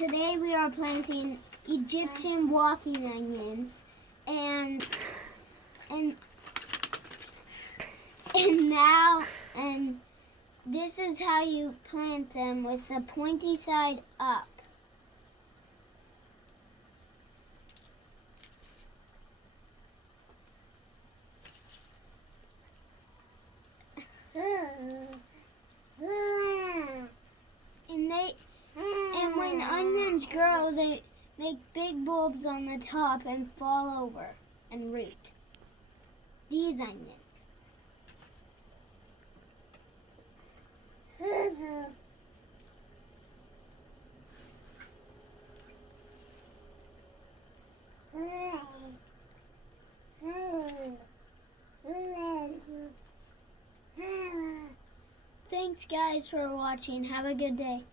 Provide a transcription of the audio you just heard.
Today we are planting Egyptian walking onions, and this is how you plant them, with the pointy side up. And when onions grow, they make big bulbs on the top and fall over and root. These onions. Thanks guys for watching. Have a good day.